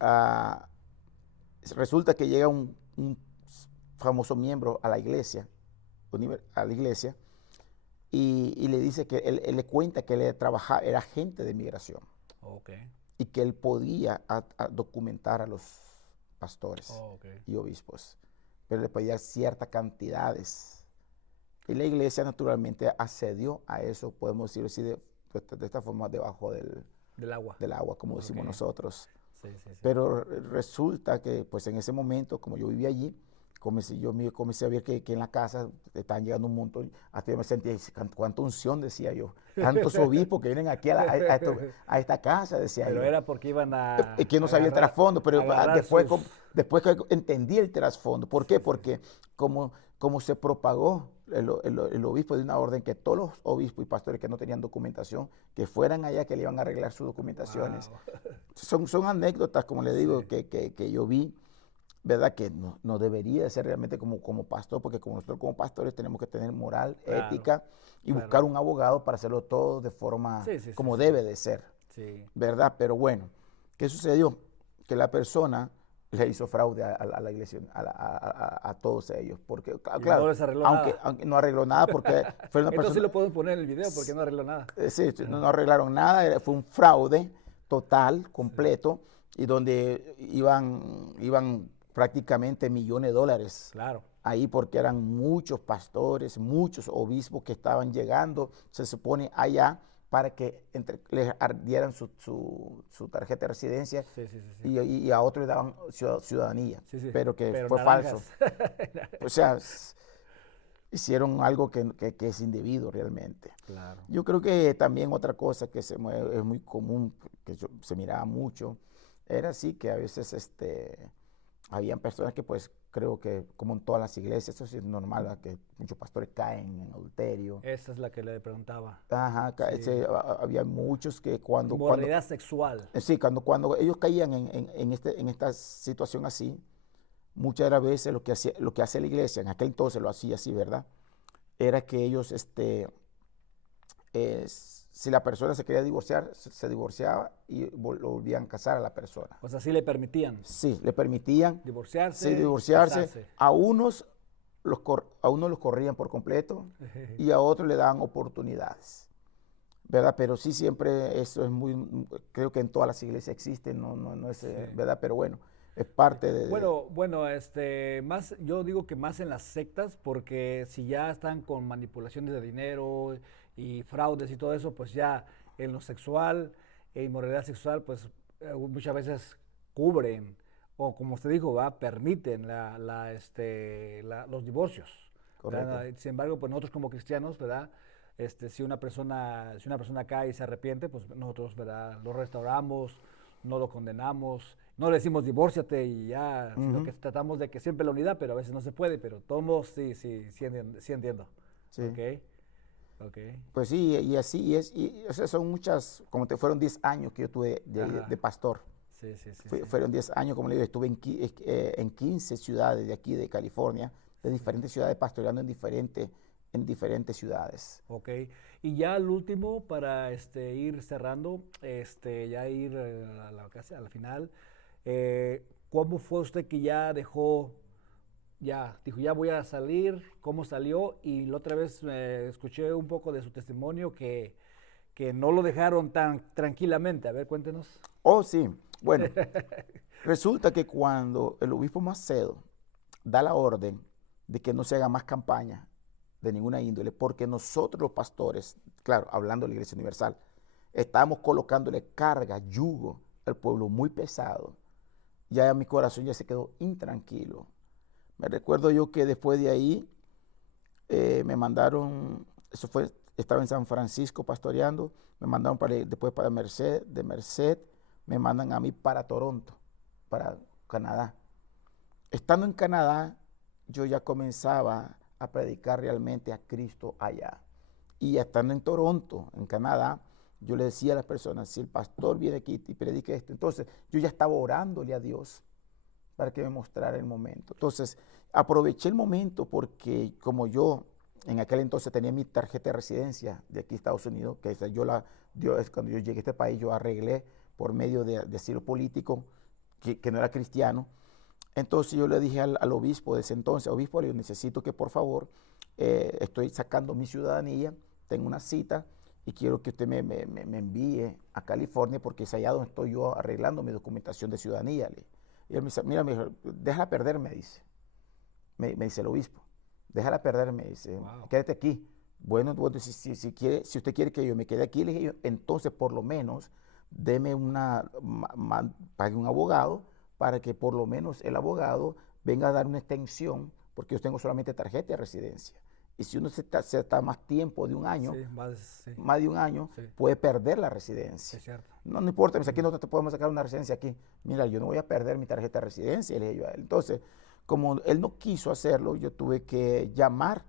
ah, resulta que llega un famoso miembro a la iglesia, y le dice que él le cuenta que él trabajaba, era agente de migración Ok, y que él podía documentar a los pastores ok. y obispos, pero le pedía ciertas cantidades. Y la iglesia naturalmente accedió a eso, podemos decirlo así, de esta forma, debajo Del agua. del agua, como Ok, decimos nosotros. sí, sí, sí. Pero resulta que pues en ese momento, como yo vivía allí, comencé a ver que en la casa estaban llegando un montón, hasta yo me sentía, cuánta unción, decía yo, tantos obispos que vienen aquí a esta casa, decía Pero yo. era porque iban Que no sabía el trasfondo, a pero agarrar sus... después que entendí el trasfondo. ¿Por Sí, qué? sí. Porque como se propagó el obispo de una orden que todos los obispos y pastores que no tenían documentación, que fueran allá, que le iban a arreglar sus documentaciones. Wow. Son anécdotas, como le digo, Sí, que yo vi, ¿verdad? Que no debería ser realmente como pastor, porque como nosotros como pastores tenemos que tener moral, claro, ética y claro. buscar un abogado para hacerlo todo de forma Sí, sí, sí, como sí. debe de ser, Sí. ¿verdad? Pero bueno, ¿qué sucedió? Que la persona le hizo fraude a la iglesia, a todos ellos, porque Y no claro, les arregló aunque, nada. aunque no arregló nada, porque fue una Entonces sí persona, lo podemos poner en el video porque no arregló nada. sí, no Ajá. arreglaron nada, fue un fraude total, Sí, completo, y donde iban prácticamente millones de dólares claro. ahí porque eran muchos pastores, muchos obispos que estaban llegando, se supone allá, para que les dieran su tarjeta de residencia Sí, sí, sí, sí. y a otros le daban ciudadanía, Sí, sí. pero que Pero fue falso. naranjas. O sea, hicieron algo que es indebido realmente. Claro. Yo creo que también otra cosa que es muy común, que se miraba mucho, era así que a veces habían personas que pues creo que como en todas las iglesias, eso sí es normal, ¿verdad? Que muchos pastores caen en adulterio. Esa es la que le preguntaba. Ajá, Sí. había muchos que Inmoralidad sexual. sí, cuando ellos caían en esta situación así, muchas de las veces lo que hace la iglesia, en aquel entonces lo hacía así, ¿verdad? Era que ellos, si la persona se quería divorciar, se divorciaba y lo volvían a casar a la persona. O sea, sí le permitían Sí, le permitían sí, divorciarse, divorciarse. casarse. A unos los corrían por completo y a otros le daban oportunidades, ¿verdad? Pero sí siempre eso es creo que en todas las iglesias existe, no es, Sí. ¿verdad? Pero bueno, es parte Bueno, más, yo digo que más en las sectas, porque si ya están con manipulaciones de dinero y fraudes y todo eso, pues ya en lo sexual e inmoralidad sexual, pues muchas veces cubren, o como usted dijo, va, permiten los divorcios, correcto. ¿verdad? Sin embargo, pues nosotros como cristianos, ¿verdad? si una persona cae y se arrepiente, pues nosotros, ¿verdad?, lo restauramos, no lo condenamos, no le decimos divórciate y ya, sino que tratamos de que siempre la unidad, pero a veces no se puede, pero todos sí entiendo. Sí. Ok, ok. Pues sí, y así es. Y o sea, son muchas, como te fueron 10 años que yo tuve Ajá. de pastor. Sí. Fueron 10 años, como le digo, estuve en 15 ciudades de aquí de California, de diferentes ciudades, pastoreando en diferentes ciudades. Ok. Y ya al último, para ir cerrando, ya ir casi a la final, ¿cómo fue usted que ya dejó, ya dijo, ya voy a salir? ¿Cómo salió? Y la otra vez escuché un poco de su testimonio que no lo dejaron tan tranquilamente. A ver, cuéntenos. Oh, sí. Bueno, resulta que cuando el obispo Macedo da la orden de que no se haga más campaña de ninguna índole, porque nosotros los pastores, claro, hablando de la Iglesia Universal, estábamos colocándole carga, yugo al pueblo muy pesado, ya mi corazón ya se quedó intranquilo. Me recuerdo yo que después de ahí me mandaron, estaba en San Francisco pastoreando, me mandaron después para Merced, de Merced me mandan a mí para Toronto, para Canadá. Estando en Canadá, yo ya comenzaba a predicar realmente a Cristo allá. Y estando en Toronto, en Canadá, yo le decía a las personas, si el pastor viene aquí y predica esto, entonces yo ya estaba orándole a Dios para que me mostrara el momento. Entonces, aproveché el momento porque como yo en aquel entonces tenía mi tarjeta de residencia de aquí Estados Unidos, que cuando yo llegué a este país, yo arreglé por medio de asilo político, que no era cristiano. Entonces yo le dije al obispo de ese entonces, obispo, yo necesito que por favor, estoy sacando mi ciudadanía, tengo una cita y quiero que usted me envíe a California porque es allá donde estoy yo arreglando mi documentación de ciudadanía. Y él me dice, mira, déjala perder, me dice. Me dice el obispo, déjala perder, me dice, Wow. quédate aquí. Bueno, si usted quiere que yo me quede aquí, le dije yo, entonces por lo menos deme pague un abogado para que por lo menos el abogado venga a dar una extensión, porque yo tengo solamente tarjeta de residencia. Y si uno se está más tiempo de un año, Sí, más de un año, sí, puede perder la residencia. es cierto. No, no importa, me dice, aquí nosotros te podemos sacar una residencia aquí. Mira, yo no voy a perder mi tarjeta de residencia, le dije yo a él. Entonces, como él no quiso hacerlo, yo tuve que llamar,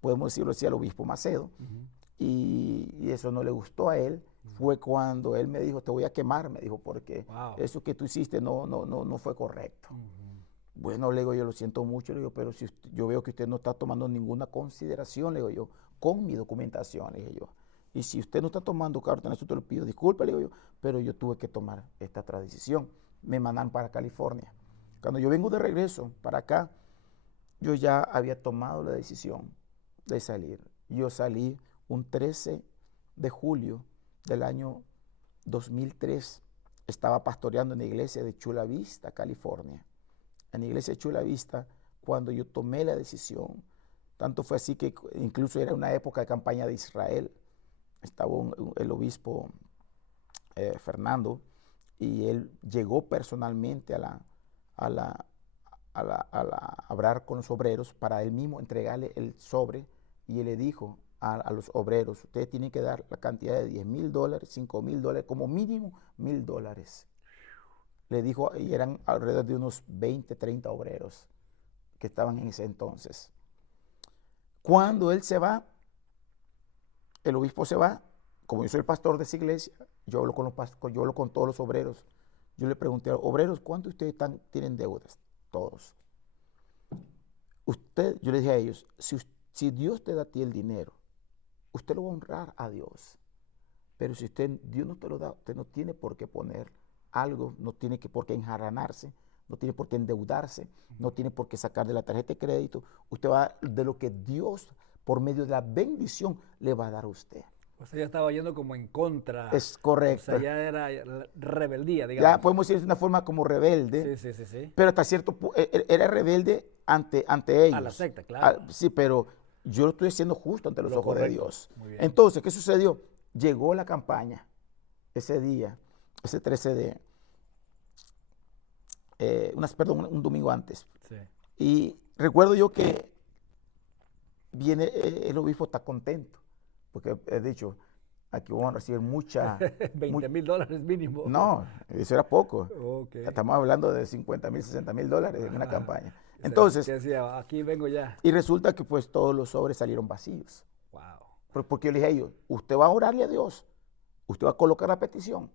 podemos decirlo así, al obispo Macedo, y eso no le gustó a él. Fue cuando él me dijo, te voy a quemar, me dijo, porque Wow. eso que tú hiciste no fue correcto. Bueno, le digo, yo lo siento mucho, le digo, pero si yo veo que usted no está tomando ninguna consideración, le digo yo, con mi documentación, le dije yo. Y si usted no está tomando carta, eso te lo pido disculpa, le digo yo, pero yo tuve que tomar esta decisión. Me mandan para California. Cuando yo vengo de regreso para acá, yo ya había tomado la decisión de salir. Yo salí un 13 de julio del año 2003. Estaba pastoreando en la iglesia de Chula Vista, California. En la iglesia de Chula Vista, cuando yo tomé la decisión, tanto fue así que incluso era una época de campaña de Israel. Estaba el obispo Fernando y él llegó personalmente a hablar con los obreros para él mismo entregarle el sobre y él le dijo a los obreros, ustedes tienen que dar la cantidad de $10,000, $5,000, como mínimo $1,000. Le dijo, y eran alrededor de unos 20, 30 obreros que estaban en ese entonces. Cuando él se va, el obispo se va, como yo soy el pastor de esa iglesia, yo hablo con todos los obreros. Yo le pregunté a los obreros, ¿cuántos de ustedes tienen deudas? Todos. Yo les dije a ellos, si Dios te da a ti el dinero, usted lo va a honrar a Dios. Pero si Dios no te lo da, usted no tiene por qué poner algo, no tiene por qué enjaranarse, no tiene por qué endeudarse, no tiene por qué sacar de la tarjeta de crédito. Usted va de lo que Dios, por medio de la bendición, le va a dar a usted. O sea, ya estaba yendo como en contra. Es correcto. O sea, ya era rebeldía, Ya digamos. podemos decir de una forma como rebelde, Sí. pero hasta cierto punto era rebelde ante ellos. A la secta, claro. Sí, pero yo lo estoy haciendo justo ante los ojos de Dios. Muy bien. Entonces, ¿qué sucedió? Llegó la campaña ese día, ese 13 un domingo antes. Sí. Y recuerdo yo que viene el obispo está contento porque he dicho, aquí vamos a recibir mucha... $20,000 mínimo. No, eso era poco. Okay. Estamos hablando de $50,000, $60,000 en una Ajá. campaña. O sea, Entonces, que decía, aquí vengo ya. y resulta que pues todos los sobres salieron vacíos. Wow. Porque yo le dije a ellos, usted va a orarle a Dios, usted va a colocar la petición.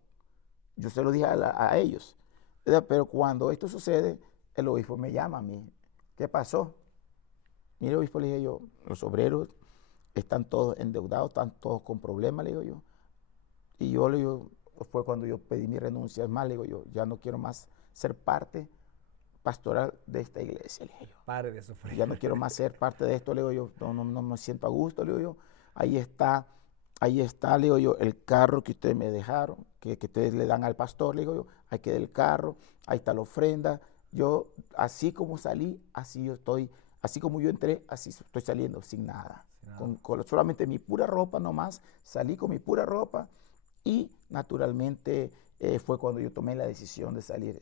Yo se lo dije a ellos. Pero cuando esto sucede, el obispo me llama a mí. ¿Qué pasó? Mire, obispo, le dije yo, los obreros están todos endeudados, están todos con problemas, le digo yo. Y yo le digo, fue cuando yo pedí mi renuncia. Es más, le digo yo, ya no quiero más ser parte pastoral de esta iglesia, le dije yo. Pare de sufrir. Ya no quiero más ser parte de esto, le digo yo. No me siento a gusto, le digo yo. Ahí está, le digo yo, el carro que ustedes me dejaron, que ustedes le dan al pastor, le digo yo. Ahí queda el carro, ahí está la ofrenda. Yo, así como salí, así yo estoy. Así como yo entré, así estoy saliendo, sin nada. Con solamente mi pura ropa nomás, salí con mi pura ropa y naturalmente fue cuando yo tomé la decisión de salir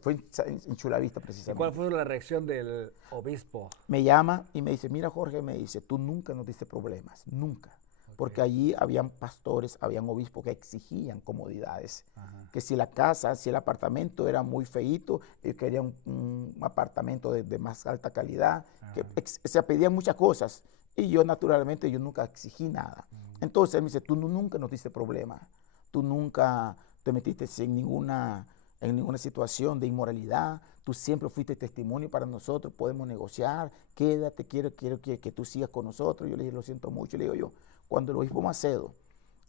fue en Chulavista ¿Y precisamente. cuál fue la reacción del obispo? Me llama y me dice, mira Jorge, me dice, tú nunca nos diste problemas, nunca. Porque allí habían pastores, habían obispos que exigían comodidades. Ajá. Que si la casa, si el apartamento era muy feíto, ellos querían un apartamento de más alta calidad, que se pedían muchas cosas. Y yo naturalmente, yo nunca exigí nada. Entonces él me dice, tú nunca nos diste problemas, tú nunca te metiste en ninguna situación de inmoralidad, tú siempre fuiste testimonio para nosotros, podemos negociar, quédate, quiero que tú sigas con nosotros. Yo le dije, lo siento mucho, le digo yo, cuando el obispo Macedo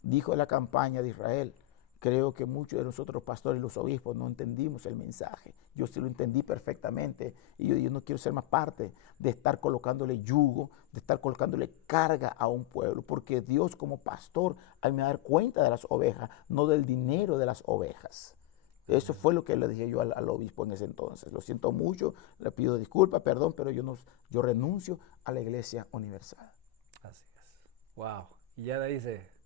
dijo de la campaña de Israel, creo que muchos de nosotros los pastores y los obispos no entendimos el mensaje. Yo sí lo entendí perfectamente y yo no quiero ser más parte de estar colocándole yugo, de estar colocándole carga a un pueblo, porque Dios como pastor hay que dar cuenta de las ovejas, no del dinero de las ovejas. Eso fue lo que le dije yo al obispo en ese entonces. Lo siento mucho, le pido disculpas, perdón, pero yo renuncio a la Iglesia Universal. Así es. Wow. Y ya de ahí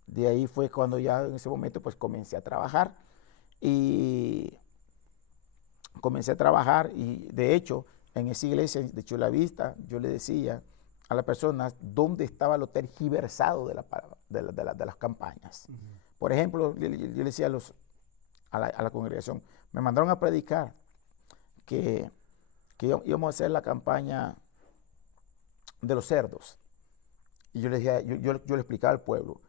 De ahí fue cuando ya en ese momento pues comencé a trabajar y de hecho en esa iglesia de Chulavista yo le decía a las personas dónde estaba lo tergiversado de las campañas. Por ejemplo, yo le decía a la congregación, me mandaron a predicar que íbamos a hacer la campaña de los cerdos. Y yo le decía, yo le explicaba al pueblo,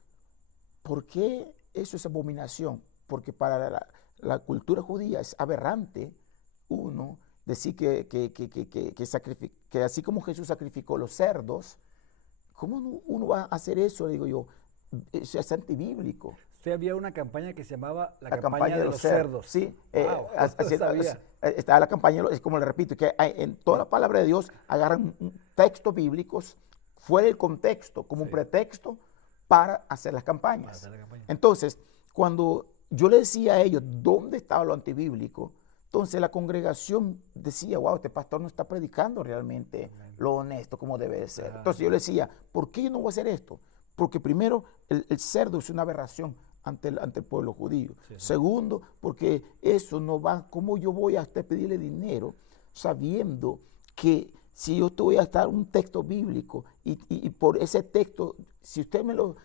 ¿por qué eso es abominación? Porque para la cultura judía es aberrante uno decir que así como Jesús sacrificó los cerdos, ¿cómo uno va a hacer eso? Le digo yo, eso es antibíblico. Sí, había una campaña que se llamaba la campaña de los cerdos. Sí, wow, está la campaña, es como le repito, que en toda la palabra de Dios agarran textos bíblicos fuera del contexto, como un pretexto para hacer las campañas. Entonces, cuando yo le decía a ellos dónde estaba lo antibíblico, entonces la congregación decía, wow, este pastor no está predicando realmente lo honesto como debe ser. Entonces yo le decía, ¿por qué yo no voy a hacer esto? Porque primero, el cerdo es una aberración ante el pueblo judío. Sí. Segundo, porque eso no va, ¿cómo yo voy a pedirle dinero sabiendo que si yo te voy a dar un texto bíblico y por ese texto, si usted me lo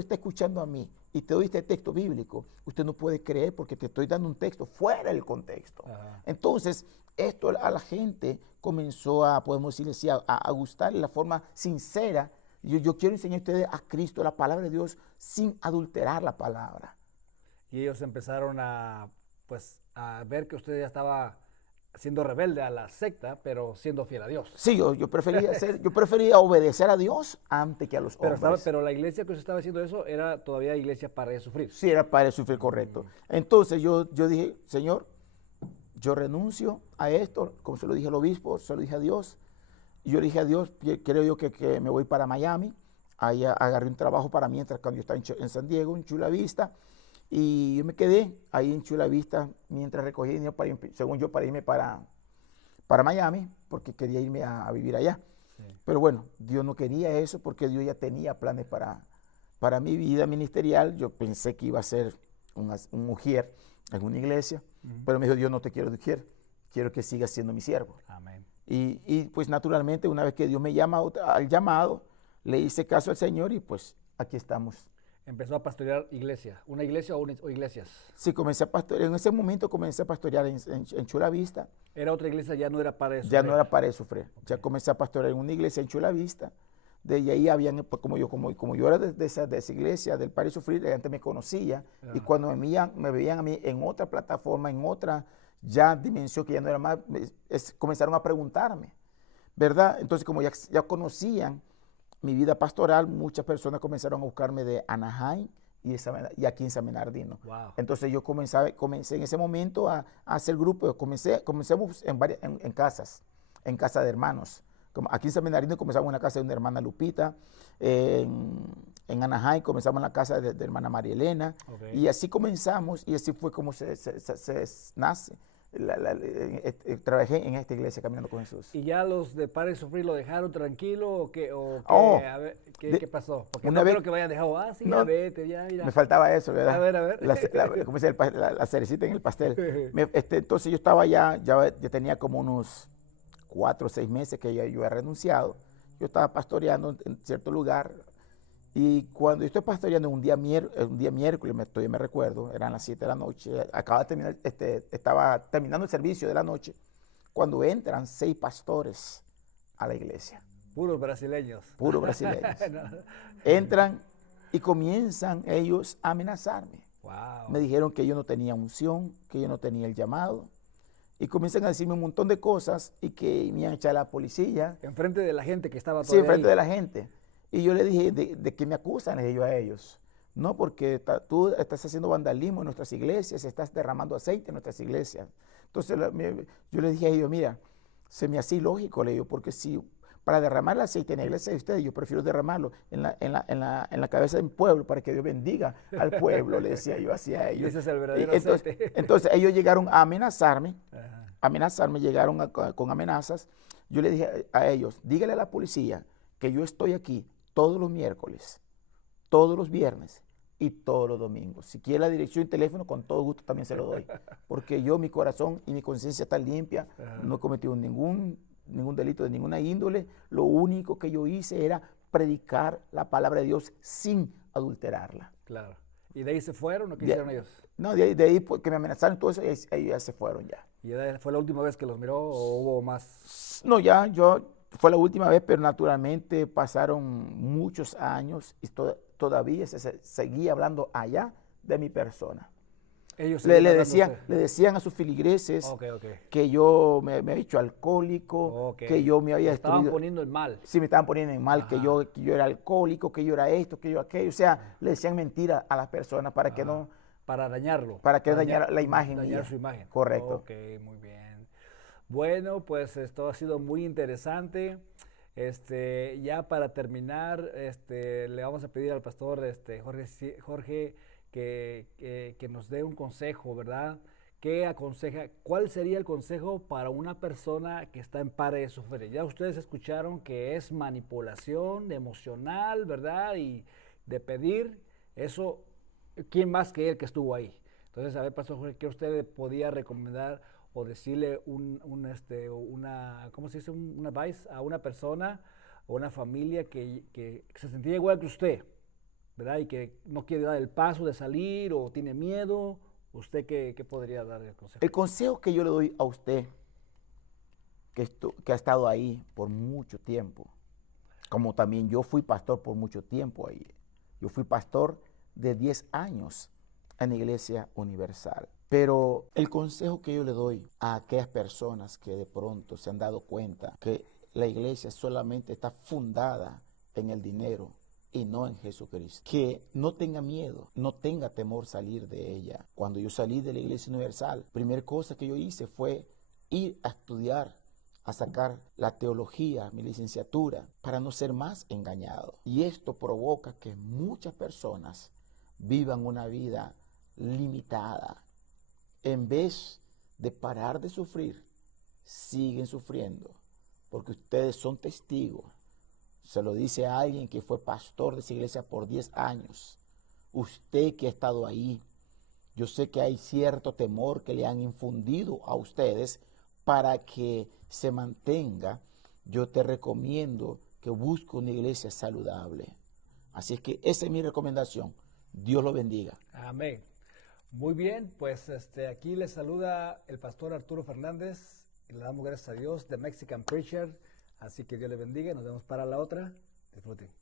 está escuchando a mí y te doy este texto bíblico, usted no puede creer porque te estoy dando un texto fuera del contexto. Ajá. Entonces, esto a la gente comenzó a, podemos decirle así, a gustar de la forma sincera. Yo quiero enseñar a ustedes a Cristo, la palabra de Dios, sin adulterar la palabra. Y ellos empezaron a ver que usted ya estaba siendo rebelde a la secta, pero siendo fiel a Dios. Sí, yo prefería obedecer a Dios antes que a los hombres. Pero la iglesia que usted estaba haciendo eso era todavía iglesia para sufrir. Sí, era para sufrir, correcto. Entonces yo dije, Señor, yo renuncio a esto, como se lo dije al obispo, se lo dije a Dios. Y yo le dije a Dios, creo yo que me voy para Miami. Ahí agarré un trabajo para mientras cuando yo estaba en San Diego, en Chula Vista. Y yo me quedé ahí en Chula Vista mientras recogí dinero, según yo, para irme para Miami, porque quería irme a vivir allá. Sí. Pero bueno, Dios no quería eso porque Dios ya tenía planes para mi vida ministerial. Yo pensé que iba a ser un mujer en una iglesia, pero me dijo, Dios, no te quiero mujer, quiero que sigas siendo mi siervo. Amén. Y pues naturalmente una vez que Dios me llama al llamado, le hice caso al Señor y pues aquí estamos. Empezó a pastorear iglesia, una iglesia o iglesias. Sí, comencé a pastorear, en ese momento comencé a pastorear en Chula Vista. Era otra iglesia, ya no era para eso. Ya no era para eso, Fred. Ok. Ya comencé a pastorear en una iglesia en Chula Vista. De ahí habían, pues, como yo era de esa iglesia, del Para de Sufrir, la gente me conocía. Y cuando me veían a mí en otra plataforma, en otra ya dimensión que ya no era más, comenzaron a preguntarme, ¿verdad? Entonces, como ya conocían mi vida pastoral, muchas personas comenzaron a buscarme de Anaheim y aquí en San Bernardino. Wow. Entonces yo comencé en ese momento a hacer grupos. Comencemos en casas, en casa de hermanos. Como aquí en San Bernardino comenzamos en la casa de una hermana Lupita, en Anaheim comenzamos en la casa de hermana María Elena, Ok. y así comenzamos y así fue como se nace. Trabajé en esta iglesia Caminando con Jesús. ¿Y ya los de Pare de Sufrir lo dejaron tranquilo o qué? Oh, A ver, de- ¿qué pasó? Porque una no vez- creo que me hayan dejado, sí, ya No, vete, ya, mira. Me faltaba eso, ¿verdad? A ver. Como dice la cerecita en el pastel. Entonces yo estaba ya tenía como unos 4 o 6 meses que yo había renunciado. Yo estaba pastoreando en cierto lugar. Y cuando yo estoy pastoreando un día miércoles, todavía me recuerdo, eran las 7 de la noche, estaba terminando el servicio de la noche, cuando entran 6 pastores a la iglesia, Puros brasileños. puros brasileños. No. Entran y comienzan ellos a amenazarme. Wow. Me dijeron que yo no tenía unción, que yo no tenía el llamado. Y comienzan a decirme un montón de cosas y que me iban a echar a la policía. Enfrente de la gente que estaba Sí, todavía enfrente ahí. de la gente. Y yo le dije, ¿de qué me acusan ellos a ellos? No, porque tú estás haciendo vandalismo en nuestras iglesias, estás derramando aceite en nuestras iglesias. Entonces yo le dije a ellos, mira, se me hace ilógico, le digo, porque si para derramar el aceite en la iglesia de ustedes, yo prefiero derramarlo en la cabeza de mi pueblo para que Dios bendiga al pueblo, le decía yo así a ellos. Ese es el verdadero entonces, aceite. entonces ellos llegaron a amenazarme, Ajá. llegaron con amenazas. Yo le dije a ellos, dígale a la policía que yo estoy aquí todos los miércoles, todos los viernes y todos los domingos. Si quiere la dirección y teléfono, con todo gusto también se lo doy. Porque yo, mi corazón y mi conciencia están limpia, no he cometido ningún delito de ninguna índole. Lo único que yo hice era predicar la palabra de Dios sin adulterarla. Claro. ¿Y de ahí se fueron o qué De- hicieron ellos? No, de ahí pues, que me amenazaron, todo eso, ellos ya se fueron ya. ¿Y fue la última vez que los miró o hubo más? No, fue la última vez, pero naturalmente pasaron muchos años y todavía seguía hablando allá de mi persona. Ellos Le, seguían le hablando de decían, usted. le decían a sus filigreses Ok. que yo me había hecho alcohólico, Ok. que yo me había Lo estaban destruido. poniendo en mal. Sí, me estaban poniendo en mal, que Ajá. yo era alcohólico, que yo era esto, que yo aquello. O sea, le decían mentiras a las personas para que Ajá. no, Para dañarlo. para que dañara la imagen Dañar mía. su imagen. Correcto. Ok, muy bien. Bueno, pues esto ha sido muy interesante. Ya para terminar, le vamos a pedir al pastor Jorge que nos dé un consejo, ¿verdad? ¿Qué aconseja? ¿Cuál sería el consejo para una persona que está en Pare de Sufrir? Ya ustedes escucharon que es manipulación emocional, ¿verdad? Y de pedir, eso, ¿quién más que él que estuvo ahí? Entonces, a ver, pastor Jorge, ¿qué usted podía recomendar o decirle ¿cómo se dice? Un advice a una persona o una familia que se sentía igual que usted, ¿verdad? Y que no quiere dar el paso de salir o tiene miedo. ¿Usted qué podría dar el consejo? El consejo que yo le doy a usted, que ha estado ahí por mucho tiempo, como también yo fui pastor por mucho tiempo ahí. Yo fui pastor de 10 años en la Iglesia Universal. Pero el consejo que yo le doy a aquellas personas que de pronto se han dado cuenta que la iglesia solamente está fundada en el dinero y no en Jesucristo, que no tenga miedo, no tenga temor salir de ella. Cuando yo salí de la Iglesia Universal, primera cosa que yo hice fue ir a estudiar, a sacar la teología, mi licenciatura, para no ser más engañado. Y esto provoca que muchas personas vivan una vida limitada. En vez de parar de sufrir, siguen sufriendo, porque ustedes son testigos. Se lo dice a alguien que fue pastor de esa iglesia por 10 años. Usted que ha estado ahí, yo sé que hay cierto temor que le han infundido a ustedes para que se mantenga. Yo te recomiendo que busque una iglesia saludable. Así es que esa es mi recomendación. Dios lo bendiga. Amén. Muy bien, pues aquí les saluda el pastor Arturo Fernández y le damos gracias a Dios, The Mexican Preacher. Así que Dios le bendiga y nos vemos para la otra. Disfruten.